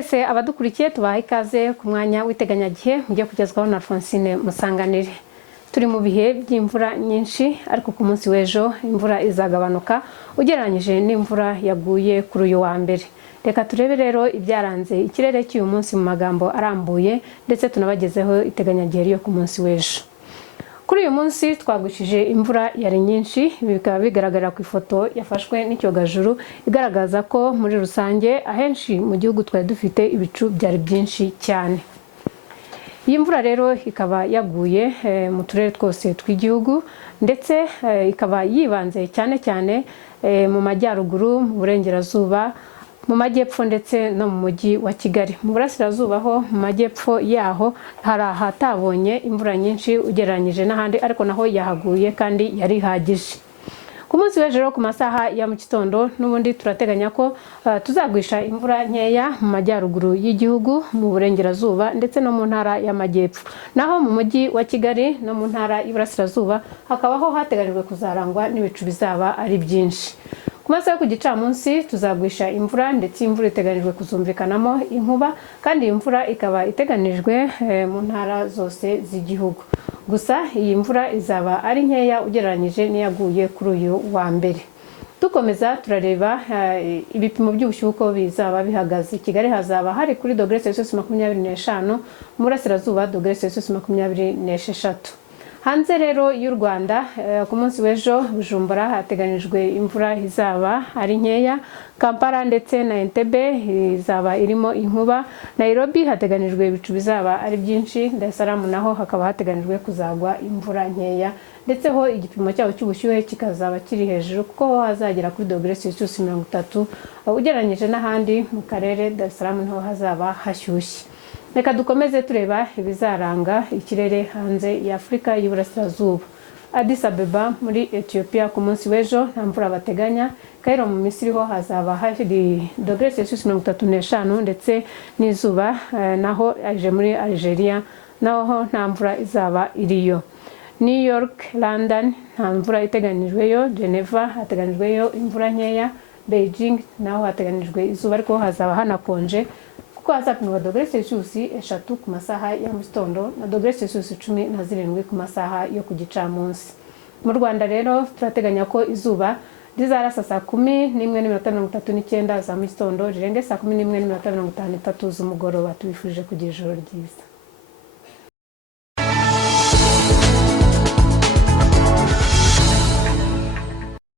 mwese abadukurikiye tubaha ikaze ku mwanya w'iteganyagihe mugiye kugezwaho na Alphonsine Musanganire. Turi mu bihe by'imvura nyinshi ariko ku munsi w'ejo imvura izagabanuka ugereranyije n'imvura yaguye kuri uyu wa mbere. Reka turebe rero ibyaranze ikirere cy'uyu munsi mu magambo arambuye ndetse tunabagezeho iteganyagihe yo ku munsi w'ejo. Kuri uyu munsi twagushije imvura yari nyinshi, bikaba bigaragara ku ifoto yafashwe n'icyogajuru igaragaza ko muri rusange ahenshi mu gihugu twari dufite ibicu byari byinshi cyane. Iyi mvura rero ikaba yaguye mu turere twose tw'igihugu ndetse ikaba yibanze cyane cyane mu majyaruguru, mu burengerazuba, mu majyepfo ndetse no mu mujyi wa Kigali. Mu burasirazuba ho mu majyepfo yaho hari ahatabonye imvura nyinshi ugereranyije n'ahandi, ariko naho yahaguye kandi yari ihagije. Ku munsi w'ejo ku masaha ya mu gitondo n'ubundi turateganya ko tuzagwisha imvura nkeya mu majyaruguru y'igihugu, mu burengerazuba ndetse no mu ntara y'amajyepfo. Naho mu mujyi wa Kigali no mu ntara y'Iburasirazuba hakabaho hateganijwe kuzarangwa n'ibicu bizaba ari byinshi. Ku masaha yo ku gicamunsi tuzagwisha imvura ndetse imvura iteganijwe kuzumvikanamo inkuba, kandi iyi mvura ikaba iteganijwe mu ntara zose z'igihugu. Gusa iyi mvura izaba ari nkeya ugereranyije n'iyaguye kuri uyu wa mbere. Dukomeza turareba ibipimo by'ubushyuhe uko bizaba bihagaze. Kigali hazaba hari kuri °C -25, mu burasirazuba °C -26. Hanze rero y'u Rwanda ku munsi w'ejo Bujumbura hateganijwe imvura izaba ari nkeya, Kampala ndetse na Entebbe izaba irimo inkuba, Nairobi hateganijwe ibicu bizaba ari byinshi, Dar es Salaam naho hakaba hateganijwe kuzagwa imvura nkeya, ndetse ho igipimo cyaho cy'ubushyuhe kikazaba kiri hejuru kuko ho hazagera kuri °C30 ugereranyije n'ahandi mu karere. Dar es Salaam niho hazaba hashyushye. Reka dukomeze tureba ibizaranga ikirere hanze y'Afurika y'Iburasirazuba. Addis Abeba muri Ethiopia ku munsi w'ejo nta mvura bateganya. Cairo mu Misiri ho hazaba hari °C35 ndetse n'izuba, naho aje muri Algeria naho nta mvura izaba iriyo. New York, London nta mvura iteganijweyo, Geneva hateganijweyo imvura nkeya, Beijing naho hateganijwe izuba ariko hazaba hanakonje kuko hazapimwa °C3 ku masaha ya mu gitondo na °C17 ku masaha yo ku gicamunsi. Mu Rwanda rero turateganya ko izuba rizarasa saa 11:39 za mu gitondo rirenge saa 11:53 z'umugoroba. Tubifurije kugira ijoro ryiza.